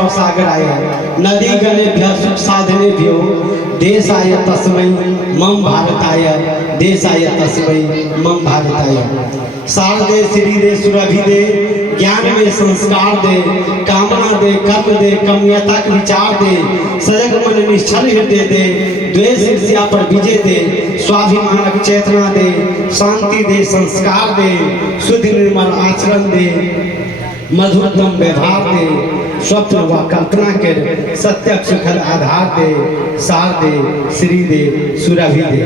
सौ सागर आय नदी गलेभ्य सुख साधनेभ्यो देशाय तस्मै मम भारताय देशाय तस्मै मम भारताय। शारदे श्रीदे सुरभिदे ज्ञान में संस्कार दे कामना दे कर्म दे कम्यता विचार दे सजग मन निश्चल हृदय दे द्वेष ईर्ष्या पर विजय दे स्वाभिमानक चेतना दे शांति दे संस्कार दे शुद्ध निर्मल आचरण दे मधुरतम व्यवहार दे स्वप्न व कल्पना कर सत्य सुखद आधार दे सार दे श्री दे सुरभि दे।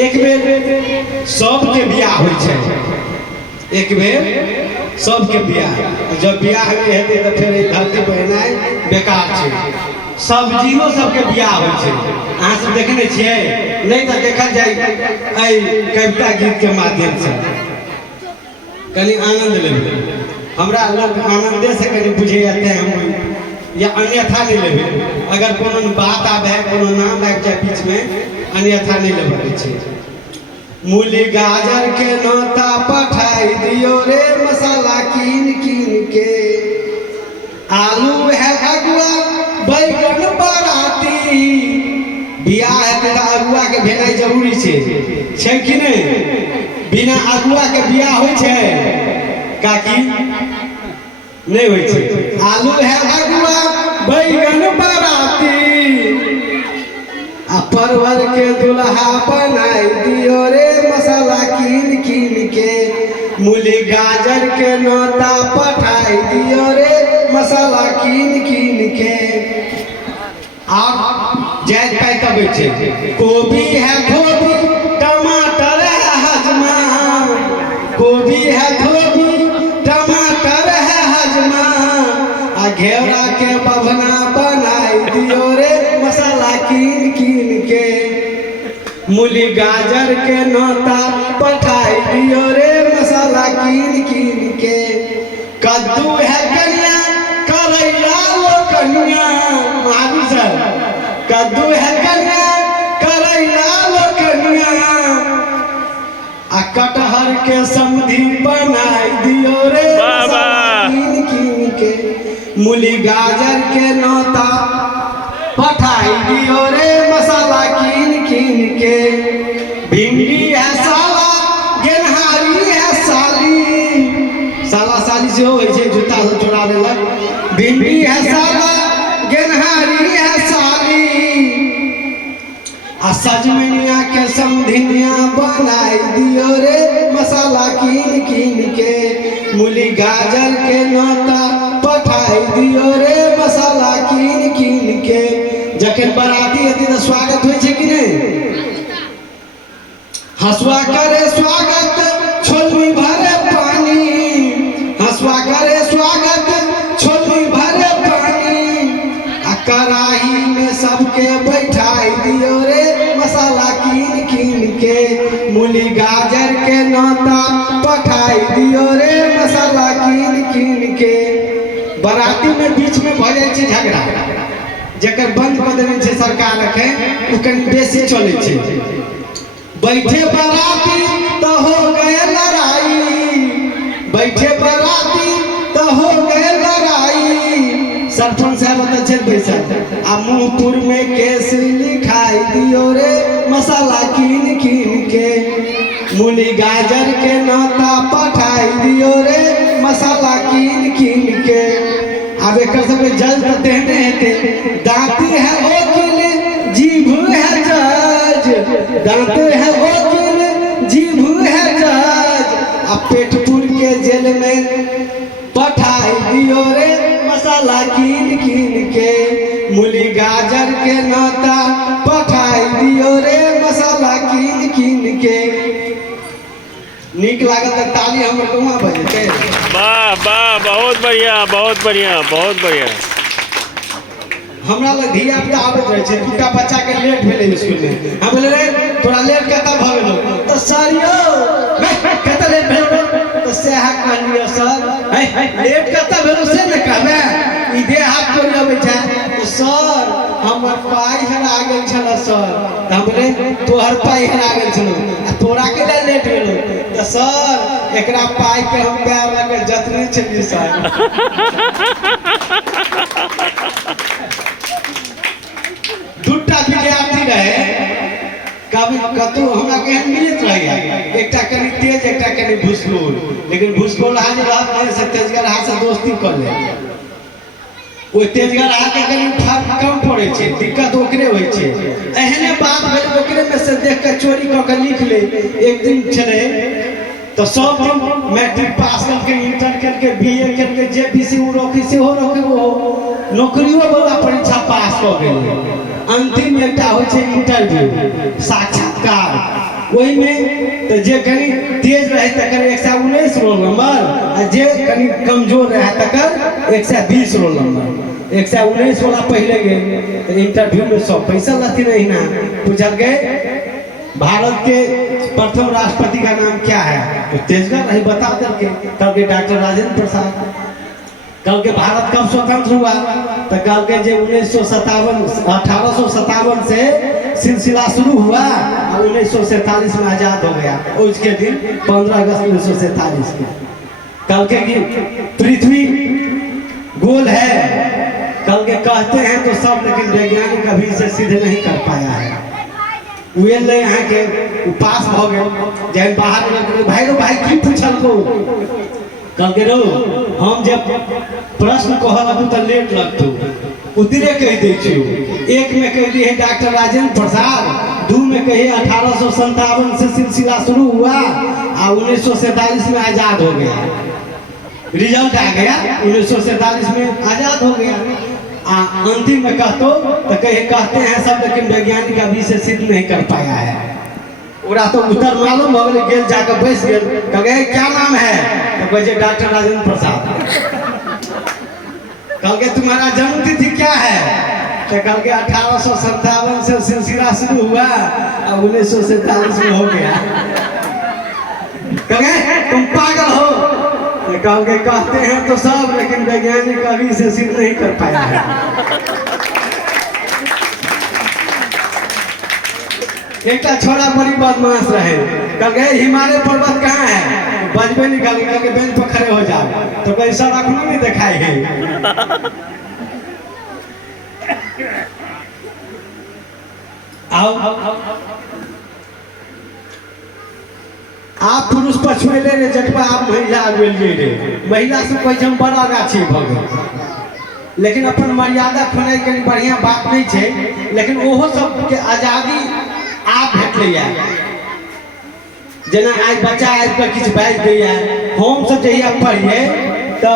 एक बेर सबके बियाह होइ छै, एक बेर सबके बियाह, जब बियाह नहीं हेतै तो फिर धरती पर एनाइ बेकार छै। सब जीवो सबके बियाह होइ छै, अहाँ सब देखने छियै, नहीं तो देखल जाए कविता गीत के माध्यम से कनी आनंद लेबै। हमरा लोग आनंदे से कनी बुझे जाते हैं हम या अन्यथा नहीं लेबै। अगर कोनो बात आवे कोनो नाम आबि जाए बीच में अन्यथा नहीं लेबै छै। मूली गाजर के नोता पठाई दियो रे मसाला कीन कीन के आलू है अगुआ बैगन बराती। बियाह है तो अगुआ के भेनाइ जरूरी छै कि नहीं? बिना अगुआ के बियाह होइ छै काकी नहीं होइ छै। आलू है अगुआ बैगन बराती आ परवर के दुल्हा बनाई दियो रे मसाला कीन कीन के। मूली गाजर के नोता पठाई दियो रे मसाला कीन कीन के। आप जैद पाई तब छै गोभी है धोबी टमाटर है हजमा, गोभी है धोबी टमाटर है हजमा आ घेरा के बभना बनाई दियो रे मसाला कीन कीन के। मूली गाजर के नोता पठाई दियो रे मसाला कीन कीन के। कद्दू है कन्या करैला लो कन्या, महावीर सर कद्दू है कन्या करैला लो कन्या आ कटहर के समधी बनाई दियो रे मसाला कीन कीन के। मूली गाजर के नोता पठाई दियो रे मसाला कीन कीन के। भिंडी है साला गेनहारी है साली, साला साली से हो छै जूता से चोरा लेलक। भिंडी है साला गेनहारी है साली आ सजमनिया के समधिनिया बनाई दियो रे मसाला कीन कीन के। मूली गाजर के नोता पठाई दियो रे मसाला कीन कीन के। जखन बराती हेतै तो स्वागत होइ छै कि नहीं? हसुआ करे स्वागत छोलनी भरे पानी, हसुआ करे स्वागत छोलनी भरे पानी आ कढ़ाई में सबके बैठाई दियो रे मसाला कीन कीन के। मूली गाजर के नोता पठाई दियो रे मसाला कीन कीन के। बराती में बीच में भ जाए छै झगड़ा, जकर बंद कर देने छै सरकार रखे उ कनी बेसी चले छै। बैठे बराती तो हो गए लड़ाई, बैठे बराती तो हो गए लड़ाई। सरपंच साहब तो चल बैठा आ मुंहपुर में केस लिखाई दियो रे मसाला कीन कीन के। मूली गाजर के नोता पठाई दियो रे मसाला कीन कीन के। अब एक सबके जज तो देने हेते, दांती है वकील जीभ है जज, दांत है वकील जीभ है जज आ पेटपुर के जेल में पठाई दियो रे मसाला कीन कीन के। मूली गाजर के नोता पठाई दियो रे मसाला कीन कीन के। नीक लागत ताली हमर कहाँ बजते? वाह वाह, बहुत बढ़िया बहुत बढ़िया बहुत बढ़िया। हमरा लग धिया पुता आबैत रहे छै, दूटा बच्चा के लेट भेलै स्कूल में, हम बोले रे तोरा लेट कतऽ भ गेलौ? तो सर यो कतऽ लेट भेलौ? तो सेहा कहलियो सर लेट कतऽ भेलौ से न कहबे, ई देह हाथ तोड़ लेबै छै। तो सर हमर पाई हरा गेल छल सर, हम बोले तोहर पाई हरा गेल छलौ आ तोरा के लेट भेलौ? तो सर एकरा पाई के हम पैर लगे जतने छलिए सर। भूसकोल, लेकिन भूसकोल आज रात में से तेजगढ़ा से दोस्ती कर ले। वो तेजगढ़ा के कहीं फर्क कम पड़े छे, दिक्कत ओकरे होई छे। एहने बात भेल ओकरे में से देख के चोरी क के लिख ले। एक दिन चले तो सब दिन मैट्रिक पास करके, इंटर करके, बीए करके, जे बीसी रोकी से हो रोके वो नौकरियों वाला परीक्षा पास कर गए। अंतिम एकटा हो छे इंटरव्यू, साक्षात्कार। ओई में तो जे कनी तेज रहे तकर 119 रोल नंबर, आ जे कनी कमजोर रहे तकर 120 रोल नंबर। 119 वाला पहले गए तो इंटरव्यू में सब पैसा लथी नहीं ना पूछल गए भारत के प्रथम राष्ट्रपति का नाम क्या है, तो तेजगढ़ रही बता करके। कल के डॉक्टर राजेंद्र प्रसाद। कल के भारत कब स्वतंत्र हुआ, तो कल के जो 1857 से सिलसिला शुरू हुआ और 1947 में आजाद हो गया। उसके दिन 15 अगस्त 1947 को। कल के पृथ्वी गोल है, कल के कहते हैं तो सब, लेकिन वैज्ञानिक अभी इसे सिद्ध नहीं कर पाया है। वे ले यहाँ के पास हो गए, जब बाहर भाई रो भाई की पूछल को कल के रो हम जब प्रश्न कहल तो लेट लगतो उतरे कह दे छियो। एक में कह दिए डॉक्टर राजेंद्र प्रसाद, दो में कहे 1857 से सिलसिला शुरू हुआ और 1947 में आजाद हो गया। रिजल्ट आ गया 1947 में आजाद हो गया। अंतिम में कहते हैं सब, लेकिन वैज्ञानिक अभी से सिद्ध नहीं कर पाया है। उरा तो उत्तर मालूम हो गए, गेल जाकर बैठ गए, कहे क्या नाम है, तो कहे डॉक्टर राजेंद्र प्रसाद। कल के तुम्हारा जन्म तिथि क्या है, तो कल के 1857 से सिलसिला शुरू हुआ और 1947 में हो गया। कहे तुम पागल हो, कल के कहते हैं तो सब, लेकिन वैज्ञानिक अभी से सिद्ध नहीं कर पाया है। एक छोरा बड़ी बदमाश रहे, कल गए हिमालय पर्वत कहाँ है, बजबे निकल के बेंच पर खड़े हो जाओ, तो कहीं सड़क नहीं दिखाई है। आप पुरुष पछुएले रे जटवा, आप महिला आगुएलिए रे। महिला से कोई हम बड़ा गाछी भगे, लेकिन अपन मर्यादा खोने के लिए बढ़िया बात नहीं छे, लेकिन ओहो सब के आजादी आप भेटलैया। जना आज बच्चा आज का किछ बाज दैया, हम सब जहिया पढ़िए तो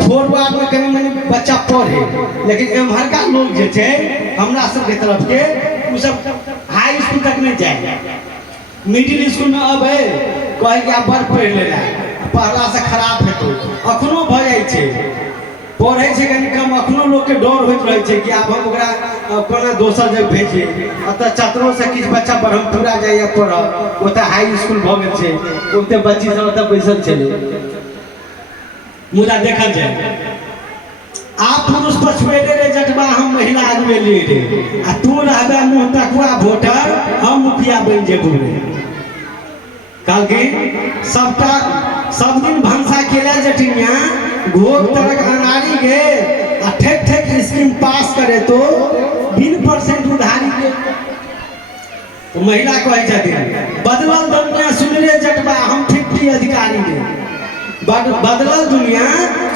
फोरवार्ड में कनी मनी बच्चा पढ़े, लेकिन एम्हर का लोग जे छे हमरा सब के तरफ के उ सब हाई स्कूल तक नहीं जाए। मिडिल स्कूल में अब है कहे कि आप बड़ पढ़ लेला, पढ़ला से खराब हेतु अखनो भ जाय छे। पढ़े छे कनी कम, अखनो लोग के डर होइत रहे छे कि आब हम ओकरा कोना दोसर जगह भेजिए। अतः छात्रों से किछ बच्चा ब्रह्मपुरा जाइए पढ़, ओतऽ हाई स्कूल भ गेल छे, ओतऽ बच्ची सब ओतऽ बैसल छे। मुदा देखल जाए, आप पुरुष पछुएले रे जटवा, हम महिला आगुएलिए रे, आ तू रहबे मुंह तकवा वोटर, हम मुखिया बन जेबू रे। कल के सबटा सब दिन भंसा केला जटिनिया घोर तरक अनारी गे, आ ठेक ठेक स्कीम पास करे तो 20% उधारी के। तो महिला कहे छथिन बदलल दुनिया सुन रे जटवा, हम 50 अधिकारी रे। बदलल दुनिया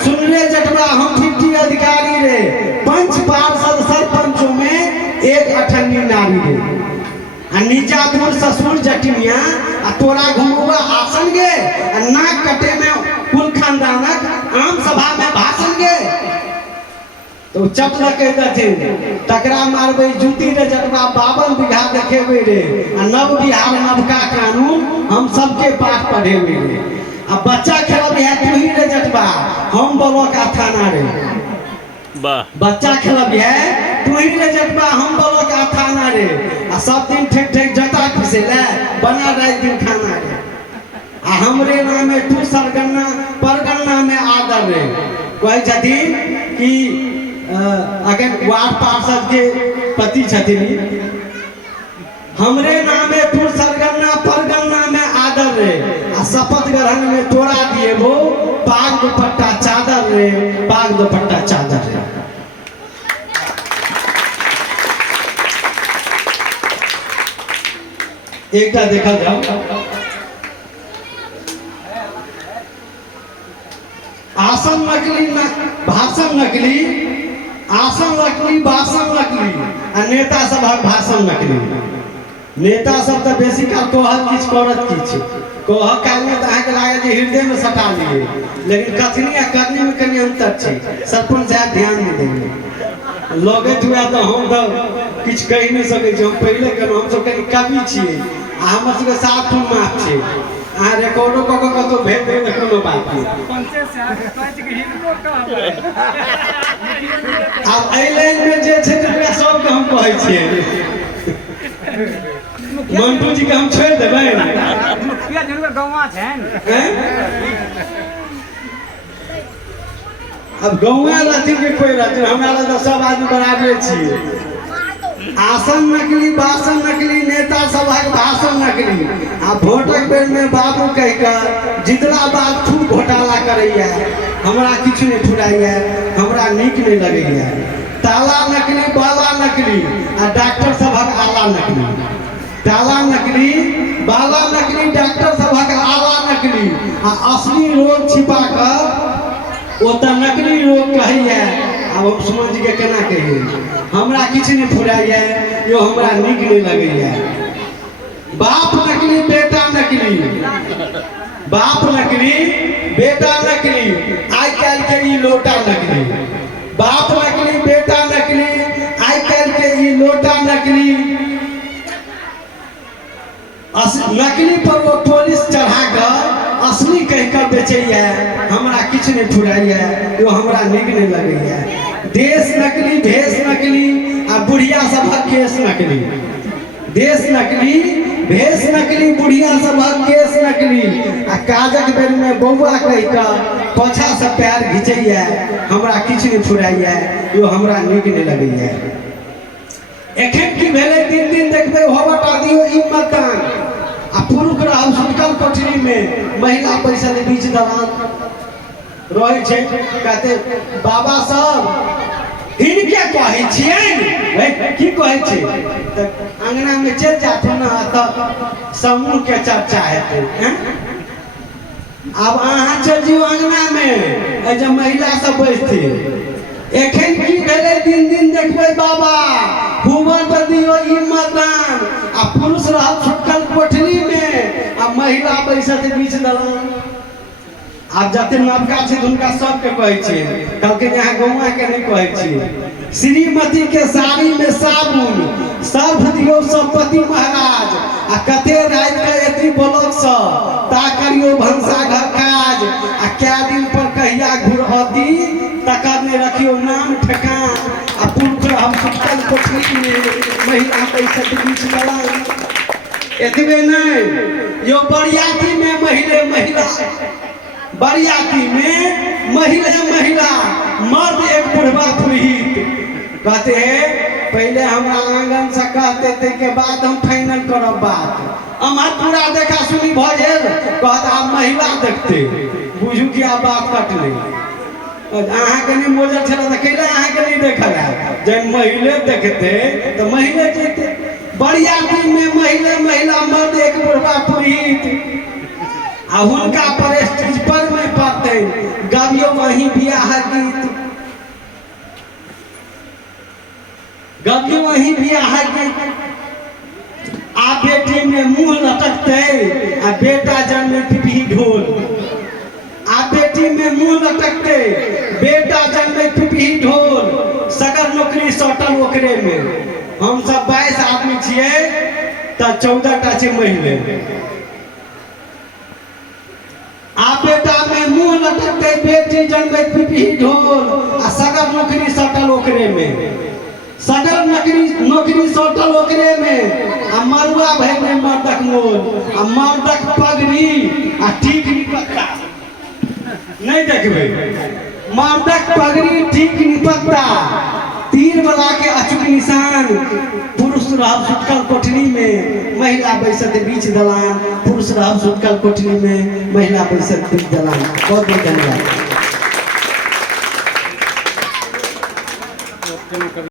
सुन रे जटवा, हम 50 अधिकारी रे। पंच पार्षद सरपंचों में एक अठन्नी नारी रे। आ नीचा दूर ससुर जटिनिया, आ तोरा घुमुआ आसन गे, आ नाक कटे में कुल खानदानक आम सभा में भाषण गे। तो चपल कह देथिन तकरा मारबे जूती रे जटवा, 52 बीघा देखेबे रे। आ नव बिहार नवका कानून हम सबके पाठ पढ़ेबे रे। आ बच्चा खेलब है तू ही रे जटवा, हम ब्लॉक आ थाना रे। बच्चा खेलब है तू ही रे जटवा, हम ब्लॉक आ थाना रे। आ सब दिन ठेक ठेक जटा पिसे ले, बना रात दिन खाना रे। आ हमरे नाम में तू सरगन्ना परगन्ना में आदर रे। कहे छथिन कि अगर वार्ड पार्षद के पति छथिन, हमरे नाम में तू सरगन्ना परगन्ना में आदर रे। आ शपथ ग्रहण में तोरा दिए वो पाग दुपट्टा चादर रे, पाग दुपट्टा चादर रे। एकटा देखल जाओ, नकली भाषण नकली, आसन नकली, भाषण नकली आ नेता सभक भाषण नकली। नेता सब तो बेसी काल कहत किछ करत किछ, कह काल में अहाँके लागे जे हृदय में सटा लिए, लेकिन कथनी आ करनी में कनी अंतर छै। सरपंच साहब ध्यान नहीं देंगे, लगैत हुआ तो हम तो किछ कहि नहीं सकै छी। हम पहले कहलहुँ हम सब कनी कवि छियै आ हमर सबके साथ माफ छै। अहाँ रिकॉर्डो कऽ कऽ कतौ भेज देबै तऽ कोनो बात नहीं। आब एहि लाइन में जे छै तकरा सबके हम कहै छियै, मंटू जी के हम छोड़ देबै। मुखिया जी के गौवा छन, अब गौवा रहती के कोई रहती, हमरा लग सब आदमी बराबरे छियै। आसन नकली, भाषण नकली, नेता सभक भाषण नकली आ वोटक बेर में बाबू कह कऽ जितला बात खूब घोटाला करैया, हमरा किछु नहीं फुराइया, हमरा नीक नहीं लगैया। ताला नकली, बाला नकली आ डॉक्टर सभक आला नकली। ताला नकली, बाला नकली, डॉक्टर सभक आला नकली आ असली रोग छिपा कर ओ तऽ नकली रोग कहैया। अब हम सुमन जी के केना कहिए, हमरा किछु नहीं फुराइया, यो हमरा नीक नहीं लगैया। बाप नकली, बेटा नकली, बाप नकली, बेटा नकली, आइ काल्हि के ई लोटा नकली। बाप नकली, बेटा नकली, आइ काल्हि के ई लोटा नकली। नकली पर वो पुलिस चढ़ा कर असली कह कर बेचैया, हमरा किछु नहीं फुराइया, यो हमरा नीक नहीं लगैया। देश नकली, भेष नकली आ बुढ़िया सभक केस नकली। देश नकली, भेष नकली, बुढ़िया सभक केस नकली आ काजक बेर में बौआ कह कर पाछा से पैर घिचैया, हमरा किछु नहीं फुराइया, यो हमरा नीक नहीं लगैया। एखन की भेलै, दिन दिन देखबै होबट दियो ई मतदान आ पुरुष रहब सुतकल कोठरी में, महिला बैसल बीच दलान रहे छै। कहते बाबा साहब हिनके कहै छियनि, की कहै छै तऽ अंगना में चल जाते ना तऽ समूह के चर्चा हेतै। अब अहाँ चल जियो अंगना में, जब महिला सब बैठते एखन की भेलै, दिन दिन देखबै बाबा हुमर पर दियो ई मतदान आ पुरुष रहब सुतकल कोठरी में आ महिला बैसत बीच दलान। आप जते नवका छै हुनका सबके कहै छियै, कहलकै यहाँ गौवा के नहीं कहै छियै। श्रीमती के साड़ी में साबुन सर्फ दियो सबपति महाराज आ कते रात के एती ब्लॉक सँ ता करियो भंसा घर काज आ क्या दिन पर कहिया घुरहती तकर ने रखियो नाम ठेकान आ पुरुष हम सुतल कोठरी में महिला बैसत बीच दलान। एतबे नहीं, यो बरियाती में महिला, बरियाती में महिला, मर्द एक बुढ़वा पुरोहित। कहते हैं पहले हमरा आंगन से कहते थे के बाद हम फाइनल करब बात। हमार पूरा देखा सुनी भजेल, कहता आप महिला देखते बुझू कि आप बात कट नहीं। अहाँ के नहीं मोजर छला त कैला अहाँ के नहीं देखल है, जब महिले देखते तो महिले जेते। बरियाती में महिला, मर्द एक बुढ़वा पुरोहित आ हुनका प्रेस्टीज पर में पड़ते गाबियो वही बियाह गीत, गाबियो वही बियाह गीत। आ बेटी में मुंह लटकते आ बेटा जन्मे पिपही ढोल। आ बेटी में मुंह लटकते बेटा जन्मे पिपही ढोल। सगर नौकरी सटल ओकरे में। हम सब 22 आदमी छियै त 14 टा छै महिले। आ बेटा में मुंह लटकते बेटी जन्मे पिपही ढोल आ सगर नौकरी सटल ओकरे में। सगर नौकरी सटल ओकरे में आ मरुआ भइले मर्दक मोल आ मर्दक पगड़ी आ ठीक निपत्ता नहीं देखबै। मर्दक पगड़ी ठीक निपत्ता तीर वाला के अचूक निशान। पुरुष रहब सुतकल कोठरी में, महिला बैसत बीच दलान। पुरुष रहब सुतकल कोठरी में, महिला बैसत बीच दलान। बहुत बहुत धन्यवाद।